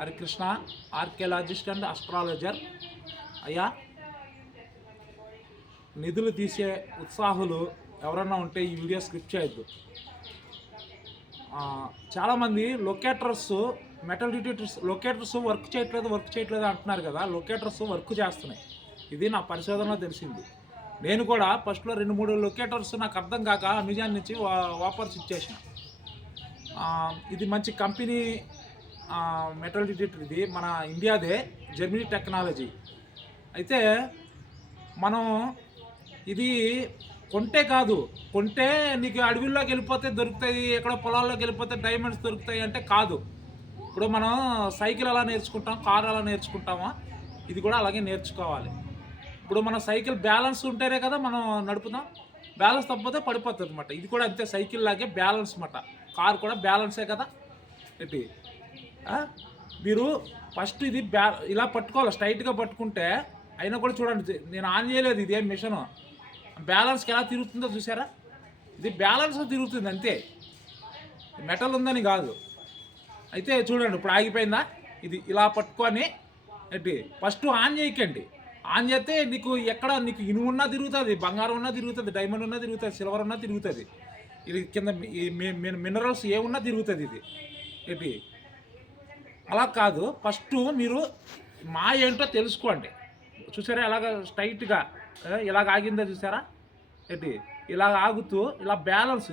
Harikrishna ఆర్కియలాజిస్ట్ and astrologer అయ్యా నిధులు తీసే ఉత్సాహులు ఎవరన్నా ఉంటే ఈ వీడియో స్క్రిప్ట్ చేయొద్దు. చాలామంది locators metal detectors locators work చేయట్లేదు వర్క్ చేయట్లేదు అంటున్నారు కదా లొకేటర్స్ వర్క్ చేస్తున్నాయి. ఇది నా పరిశోధనలో తెలిసింది. నేను కూడా ఫస్ట్లో రెండు మూడు లొకేటర్స్ నాకు అర్థం కాక అమెజాన్ నుంచి వాపర్స్ ఇచ్చేసిన. ఇది మంచి కంపెనీ మెటల్ డిటెక్టర్ ఇది మన ఇండియాదే జర్మనీ టెక్నాలజీ అయితే మనం ఇది కొంటే కాదు కొంటే నీకు అడవిలోకి వెళ్ళిపోతే దొరుకుతాయి ఎక్కడ పొలాల్లోకి వెళ్ళిపోతే డైమండ్స్ దొరుకుతాయి అంటే కాదు. ఇప్పుడు మనం సైకిల్ ఎలా నేర్చుకుంటాం కార్ ఎలా నేర్చుకుంటామా? ఇది కూడా అలాగే నేర్చుకోవాలి. ఇప్పుడు మన సైకిల్ బ్యాలెన్స్ ఉంటేనే కదా మనం నడుపుదాం బ్యాలెన్స్ తప్పపోతే పడిపోతుంది అనమాట ఇది కూడా అంతే సైకిల్ లాగే బ్యాలెన్స్ అనమాట కారు కూడా బ్యాలెన్సే కదా. ఏంటి? మీరు ఫస్ట్ ఇది బ్యా ఇలా పట్టుకోవాలి స్ట్రైట్గా పట్టుకుంటే అయినా కూడా చూడండి నేను ఆన్ చేయలేదు ఇదేం మిషన్. బ్యాలెన్స్కి ఎలా తిరుగుతుందో చూసారా? ఇది బ్యాలెన్స్ తిరుగుతుంది అంతే. మెటల్ ఉందని కాదు. అయితే చూడండి ఇప్పుడు ఆగిపోయిందా? ఇది ఇలా పట్టుకొని ఏంటి ఫస్ట్ ఆన్ చేయకండి. ఆన్ చేస్తే నీకు ఎక్కడ నీకు ఇనుము ఉన్నా తిరుగుతుంది బంగారం ఉన్నా తిరుగుతుంది డైమండ్ ఉన్నా తిరుగుతుంది సిల్వర్ ఉన్నా తిరుగుతుంది. ఇది కింద మినరల్స్ ఏమున్నా తిరుగుతుంది ఇది. ఏంటి అలా కాదు. ఫస్ట్ మీరు మా ఏంటో తెలుసుకోండి. చూసారా ఎలాగ స్ట్రైట్గా ఇలాగ ఆగిందో చూసారా? ఏంటి? ఇలాగ ఆగుతూ ఇలా బ్యాలెన్స్.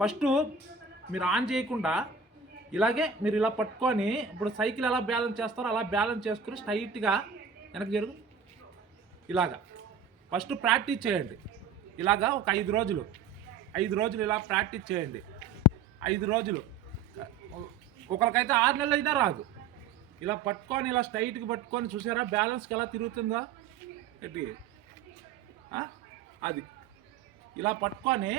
ఫస్ట్ మీరు ఆన్ చేయకుండా ఇలాగే మీరు ఇలా పట్టుకొని ఇప్పుడు సైకిల్ ఎలా బ్యాలెన్స్ చేస్తారో అలా బ్యాలెన్స్ చేసుకుని స్ట్రైట్గా వెనక్కి జరుగు. ఇలాగా. ఫస్ట్ ప్రాక్టీస్ చేయండి. ఇలాగా ఒక ఐదు రోజులు. ఐదు రోజులు ఇలా ప్రాక్టీస్ చేయండి. ఐదు రోజులు. ఒకరికైతే ఆరు నెలలు అయినా రాదు. ఇలా పట్టుకొని ఇలా స్ట్రైట్కి పట్టుకొని చూసారా? బ్యాలెన్స్కి ఎలా తిరుగుతుందా? ఏంటి? అది. ఇలా పట్టుకొని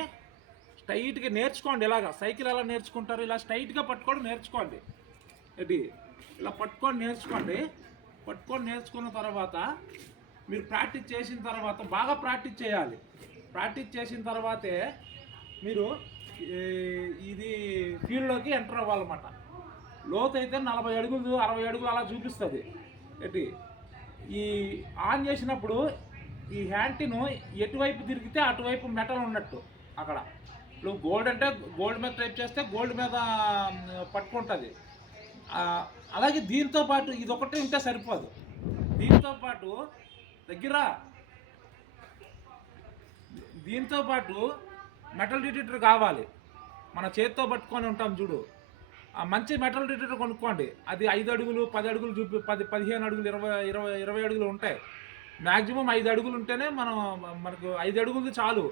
స్ట్రైట్గా నేర్చుకోండి. ఇలాగా సైకిల్ ఎలా నేర్చుకుంటారు? ఇలా స్ట్రైట్గా పట్టుకొని నేర్చుకోండి. ఏంటి? ఇలా పట్టుకొని నేర్చుకోండి. పట్టుకొని నేర్చుకున్న తర్వాత మీరు ప్రాక్టీస్ చేసిన తర్వాత బాగా ప్రాక్టీస్ చేయాలి. ప్రాక్టీస్ చేసిన తర్వాతే మీరు ఇది ఫీల్డ్లోకి ఎంటర్ అవ్వాలన్నమాట. లోతు అయితే నలభై అడుగులు అరవై అడుగులు అలా చూపిస్తుంది. ఎట్టి ఈ ఆన్ చేసినప్పుడు ఈ హ్యాంటీను ఎటువైపు తిరిగితే అటువైపు మెటల్ ఉన్నట్టు అక్కడ. ఇప్పుడు గోల్డ్ అంటే గోల్డ్ మీద టైప్ చేస్తే గోల్డ్ మీద పట్టుకుంటుంది. అలాగే దీంతో పాటు ఇది ఒకటే ఉంటే సరిపోదు. దీంతో పాటు దగ్గర దీంతో పాటు మెటల్ డిటెక్టర్ కావాలి. మన చేతితో పట్టుకొని ఉంటాం చూడు. మంచి మెటల్ డిటెక్టర్ కొనుక్కోండి. అది ఐదు అడుగులు పది అడుగులు చూపి పది పదిహేను అడుగులు ఇరవై ఇరవై ఇరవై అడుగులు ఉంటాయి. మ్యాక్సిమం ఐదు అడుగులు ఉంటేనే మనం మనకు ఐదు అడుగులది చాలు.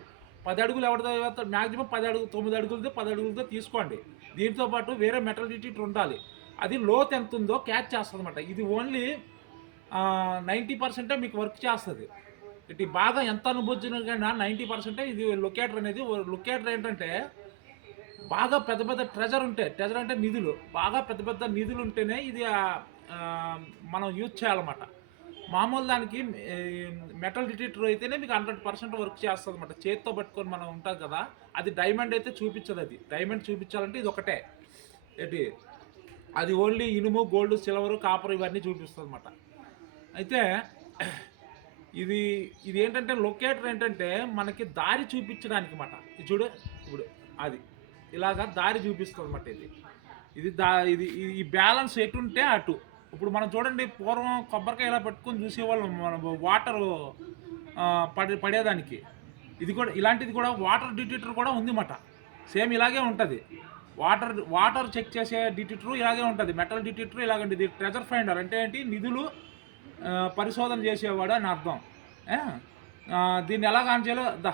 పది అడుగులు ఎవరిదో మ్యాక్సిమం పది అడుగు తొమ్మిది అడుగులతో పది అడుగులతో తీసుకోండి. దీంతో పాటు వేరే మెటల్ డిటెక్టర్ ఉండాలి. అది లోత్ ఎంత ఉందో క్యాచ్ చేస్తుంది అనమాట ఇది ఓన్లీ నైంటీ పర్సెంటే మీకు వర్క్ చేస్తుంది. ఇటు బాగా ఎంత అనుభవించినా నైంటీ పర్సెంటే ఇది లొకేటర్ అనేది లొకేటర్ ఏంటంటే బాగా పెద్ద పెద్ద ట్రెజర్ ఉంటాయి ట్రెజర్ అంటే నిధులు. బాగా పెద్ద పెద్ద నిధులు ఉంటేనే ఇది మనం యూజ్ చేయాలన్నమాట. మామూలు దానికి మెటల్ డిటెక్టర్ అయితేనే మీకు హండ్రెడ్ పర్సెంట్ వర్క్ చేస్తుంది అనమాట చేతితో పట్టుకొని మనం ఉంటాం కదా అది డైమండ్ అయితే చూపించదు అది. డైమండ్ చూపించాలంటే ఇది ఒకటే. ఏంటి? అది ఓన్లీ ఇనుము గోల్డ్ సిల్వర్ కాపర్ ఇవన్నీ చూపిస్తుంది అనమాట అయితే ఇది ఇది ఏంటంటే లొకేటర్ ఏంటంటే మనకి దారి చూపించడానికి మాట ఇది చూడు ఇప్పుడు అది. ఇలాగా దారి చూపిస్తుంది అనమాట ఇది. ఇది దా ఇది ఈ బ్యాలెన్స్ ఎటుంటే అటు. ఇప్పుడు మనం చూడండి పూర్వం కొబ్బరికాయ ఇలా పెట్టుకొని చూసేవాళ్ళం మనం వాటర్ పడే పడేదానికి. ఇది కూడా ఇలాంటిది కూడా వాటర్ డిటెక్టర్ కూడా ఉంది మాట సేమ్ ఇలాగే ఉంటుంది. వాటర్ వాటర్ చెక్ చేసే డిటెక్టర్ ఇలాగే ఉంటుంది. మెటల్ డిటెక్టర్ ఇలాగండి. ఇది ట్రెజర్ ఫైండర్ అంటే ఏంటి? నిధులు పరిశోధన చేసేవాడు అని అర్థం. దీన్ని ఎలా ఆన్ చేయాలో దా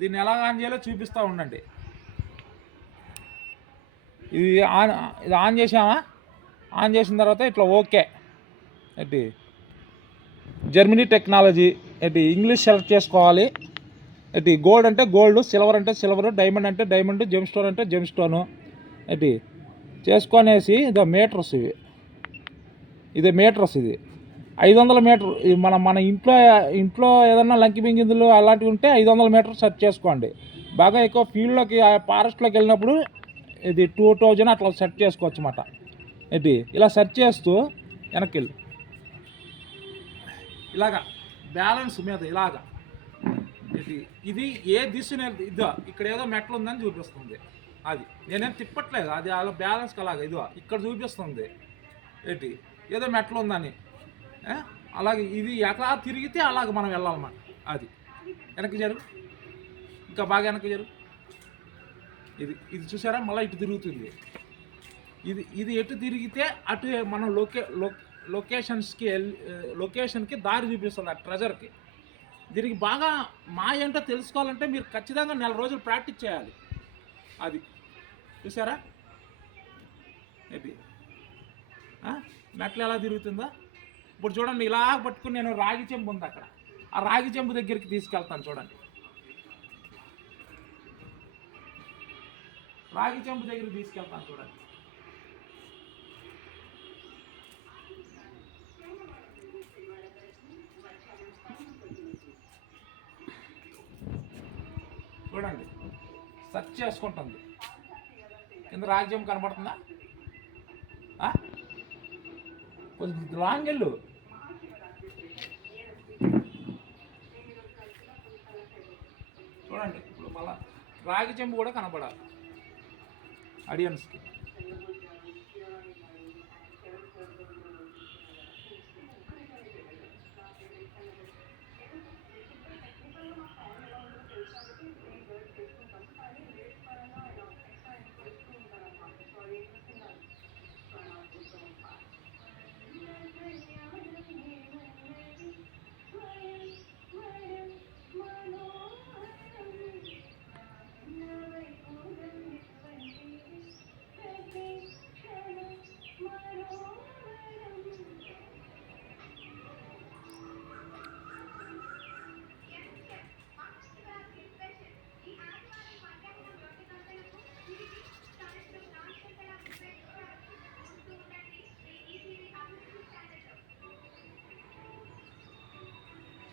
దీన్ని ఎలా ఆన్ చేయాలో చూపిస్తూ ఉండండి. ఇది ఆన్ ఇది ఆన్ చేసామా? ఆన్ చేసిన తర్వాత ఇట్లా ఓకే. ఏంటి? జర్మనీ టెక్నాలజీ ఏంటి? ఇంగ్లీష్ సెలెక్ట్ చేసుకోవాలి. ఏంటి? గోల్డ్ అంటే గోల్డ్ సిల్వర్ అంటే సిల్వర్ డైమండ్ అంటే డైమండ్ జెమ్ స్టోన్ అంటే జెమ్ స్టోను ఏంటి? చేసుకొనేసి ఇదో మీటర్స్ ఇవి. ఇదే మీటర్స్ ఇది. ఐదు వందల మీటర్ మన మన ఇంట్లో ఇంట్లో ఏదన్నా లంకి బింగిందులు అలాంటివి ఉంటే ఐదు వందల మీటర్ సెట్ చేసుకోండి. బాగా ఎక్కువ ఫీల్డ్లోకి ఫారెస్ట్లోకి వెళ్ళినప్పుడు ఇది టూ థౌజండ్ అట్లా సెట్ చేసుకోవచ్చు అన్నమాట. ఇది ఇలా సెర్చ్ చేస్తూ వెనక్కి వెళ్ళు ఇలాగా బ్యాలెన్స్ మీద ఇలాగా. ఇది ఇది ఏ దిశ ఇదో ఇక్కడ ఏదో మెట్లు ఉందని చూపిస్తుంది. అది. నేనేం తిప్పట్లేదు. అది అలా బ్యాలెన్స్ అలాగా ఇదో ఇక్కడ చూపిస్తుంది. ఏంటి? ఏదో మెట్లు ఉందని. అలాగే ఇది ఎట్లా తిరిగితే అలాగ మనం వెళ్ళాలన్నమాట. అది. వెనక్కి జరుగు. ఇంకా బాగా వెనక్కి జరుగు. ఇది ఇది చూసారా? మళ్ళీ ఇటు తిరుగుతుంది. ఇది ఇది ఎటు తిరిగితే అటు మనం లొకే లొకేషన్స్కి వెళ్ళి లొకేషన్కి దారి చూపిస్తుంది ఆ ట్రెజర్కి. దీనికి బాగా మా ఏంటో తెలుసుకోవాలంటే మీరు ఖచ్చితంగా నెల రోజులు ప్రాక్టీస్ చేయాలి. అది. చూసారా? ఇది. మెట్లు ఎలా తిరుగుతుందో? ఇప్పుడు చూడండి ఇలా పట్టుకుని నేను రాగి చెంబు ఉంది అక్కడ. ఆ రాగి చెంబు దగ్గరికి తీసుకెళ్తాను చూడండి. రాగి చెంబు దగ్గరికి తీసుకెళ్తాను చూడండి. చూడండి. సెర్చ్ చేసుకుంటుంది. కింద రాజ్యం కనబడుతుందా? ఆ? కొంచెం లాంగ్ వెళ్ళు. చూడండి ఇప్పుడు మళ్ళా రాగి చెంబు కూడా కనపడాలి Альянский.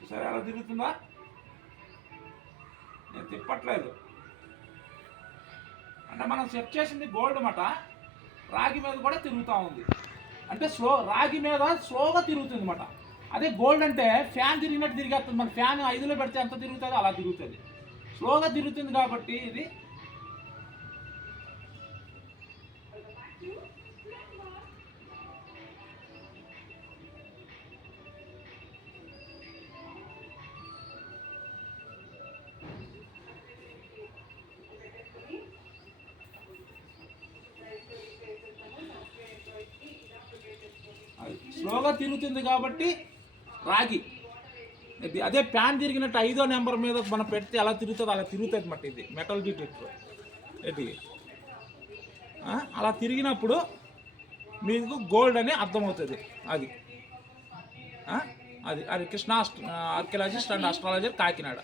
సరే అలా తిరుగుతుందా? నేను తిప్పట్లేదు. అంటే మనం సెట్ చేసింది గోల్డ్ మాట రాగి మీద కూడా తిరుగుతూ ఉంది. అంటే స్లో రాగి మీద స్లోగా తిరుగుతుంది అనమాట అదే గోల్డ్ అంటే ఫ్యాన్ తిరిగినట్టు తిరిగేస్తుంది. మన ఫ్యాన్ ఐదులో పెడితే ఎంత తిరుగుతుందో? అలా తిరుగుతుంది. స్లోగా తిరుగుతుంది కాబట్టి ఇది స్లోగా తిరుగుతుంది కాబట్టి రాగి. ఇది అదే ప్యాన్ తిరిగినట్టు ఐదో నెంబర్ మీద మనం పెడితే ఎలా తిరుగుతుందో అలా తిరుగుతుంది అన్నమాట ఇది మెటల్ డిటెక్టర్ ఇది. అలా తిరిగినప్పుడు మీకు గోల్డ్ అని అర్థమవుతుంది అది. అది అది Krishna archaeologist and astrologer Kakinada.